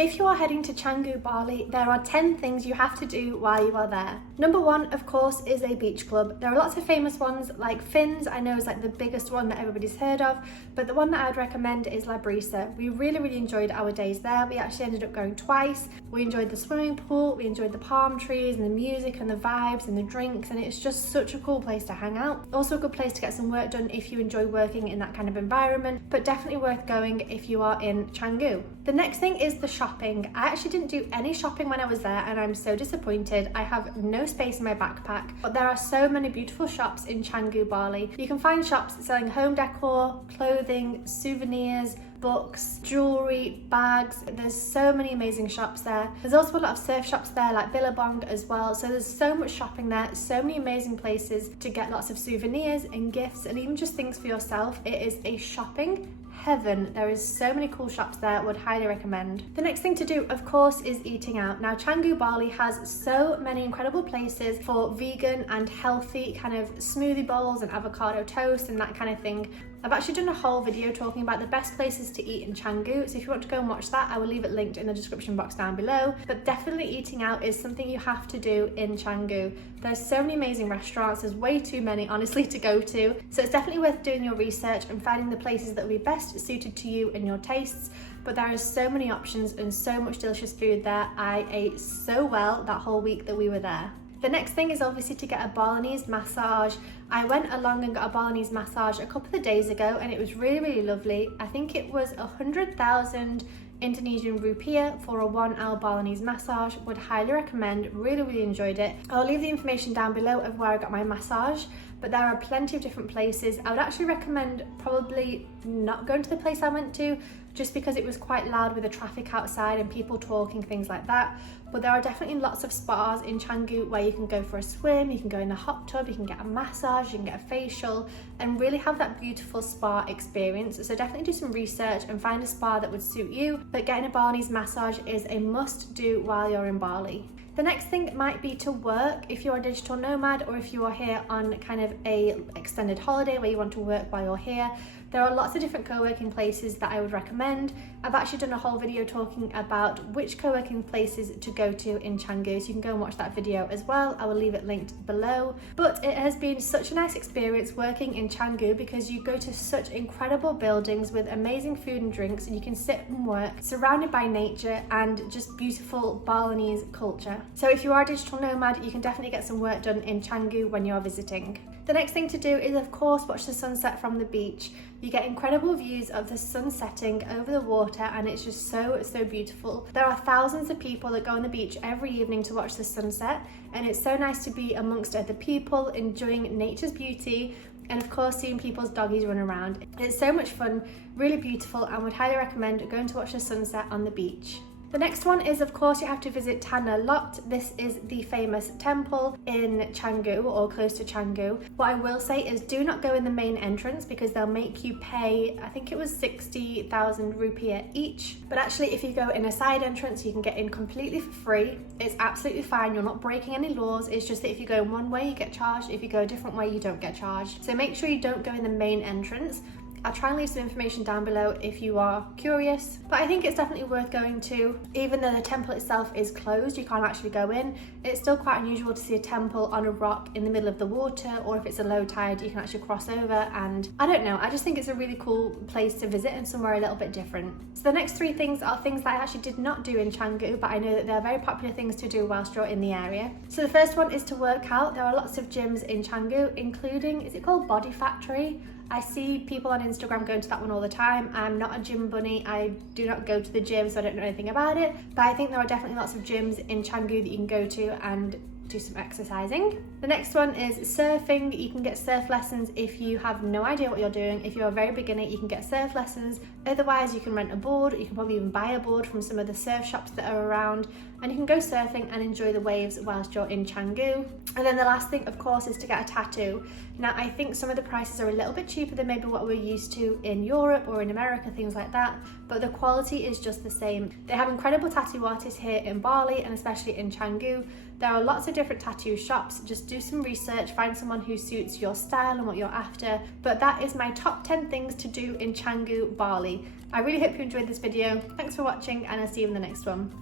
If you are heading to Canggu, Bali, there are 10 things you have to do while you are there. Number one, of course, is a beach club. There are lots of famous ones like Finn's, I know is like the biggest one that everybody's heard of, but the one that I would recommend is La Brisa. We really enjoyed our days there. We actually ended up going twice. We enjoyed the swimming pool, we enjoyed the palm trees and the music and the vibes and the drinks, and it's just such a cool place to hang out. Also a good place to get some work done if you enjoy working in that kind of environment, but definitely worth going if you are in Changu. The next thing is the shopping. I actually didn't do any shopping when I was there and I'm so disappointed. I have no space in my backpack, but there are so many beautiful shops in Canggu, Bali. You can find shops selling home decor, clothing, souvenirs, books, jewelry, bags. There's so many amazing shops there. There's also a lot of surf shops there like Billabong as well. So there's so much shopping there, so many amazing places to get lots of souvenirs and gifts and even just things for yourself. It is a shopping heaven. There is so many cool shops there, would highly recommend. The next thing to do, of course, is eating out. Now, Canggu, Bali has so many incredible places for vegan and healthy kind of smoothie bowls and avocado toast and that kind of thing. I've actually done a whole video talking about the best places to eat in Canggu, so if you want to go and watch that, I will leave it linked in the description box down below. But definitely eating out is something you have to do in Canggu. There's so many amazing restaurants, there's way too many honestly to go to, so it's definitely worth doing your research and finding the places that will be best suited to you and your tastes. But there are so many options and so much delicious food there. I ate so well that whole week that we were there. The next thing is obviously to get a Balinese massage. I went along and got a Balinese massage a couple of days ago and it was really lovely. I think it was 100,000 Indonesian rupiah for a 1 hour Balinese massage. Would highly recommend, really enjoyed it. I'll leave the information down below of where I got my massage, but there are plenty of different places. I would actually recommend probably not going to the place I went to just because it was quite loud with the traffic outside and people talking, things like that. But there are definitely lots of spas in Canggu where you can go for a swim, you can go in the hot tub, you can get a massage, you can get a facial and really have that beautiful spa experience. So definitely do some research and find a spa that would suit you. But getting a Balinese massage is a must do while you're in Bali. The next thing might be to work if you're a digital nomad or if you are here on kind of a extended holiday where you want to work while you're here. There are lots of different co-working places that I would recommend. I've actually done a whole video talking about which co-working places to go to in Changu, so you can go and watch that video as well. I will leave it linked below. But it has been such a nice experience working in Changu because you go to such incredible buildings with amazing food and drinks and you can sit and work surrounded by nature and just beautiful Balinese culture. So if you are a digital nomad, you can definitely get some work done in Changu when you're visiting. The next thing to do is, of course, watch the sunset from the beach. You get incredible views of the sun setting over the water and it's just so beautiful. There are thousands of people that go on the beach every evening to watch the sunset and it's so nice to be amongst other people, enjoying nature's beauty and of course seeing people's doggies run around. It's so much fun, really beautiful, and would highly recommend going to watch the sunset on the beach. The next one is, of course, you have to visit Tanah Lot. This is the famous temple in Canggu or close to Canggu. What I will say is do not go in the main entrance because they'll make you pay, I think it was 60,000 rupiah each. But actually, if you go in a side entrance, you can get in completely for free. It's absolutely fine. You're not breaking any laws. It's just that if you go in one way, you get charged. If you go a different way, you don't get charged. So make sure you don't go in the main entrance. I'll try and leave some information down below if you are curious, but I think it's definitely worth going to. Even though the temple itself is closed, you can't actually go in, it's still quite unusual to see a temple on a rock in the middle of the water, or if it's a low tide you can actually cross over, and I don't know, I just think it's a really cool place to visit and somewhere a little bit different. So the next three things are things that I actually did not do in Canggu, but I know that they're very popular things to do whilst you're in the area. So the first one is to work out. There are lots of gyms in Canggu, including, is it called Body Factory? I see people on Instagram going to that one all the time. I'm not a gym bunny. I do not go to the gym, so I don't know anything about it. But I think there are definitely lots of gyms in Canggu that you can go to and do some exercising. The next one is surfing. You can get surf lessons if you have no idea what you're doing. If you're a very beginner, you can get surf lessons. Otherwise, you can rent a board. You can probably even buy a board from some of the surf shops that are around, and you can go surfing and enjoy the waves whilst you're in Canggu. And then the last thing, of course, is to get a tattoo. Now, I think some of the prices are a little bit cheaper than maybe what we're used to in Europe or in America, things like that. but the quality is just the same. They have incredible tattoo artists here in Bali and especially in Changu. There are lots of different tattoo shops. Just do some research, find someone who suits your style and what you're after. But that is my top 10 things to do in Changu, Bali. I really hope you enjoyed this video. Thanks for watching and I'll see you in the next one.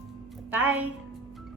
Bye!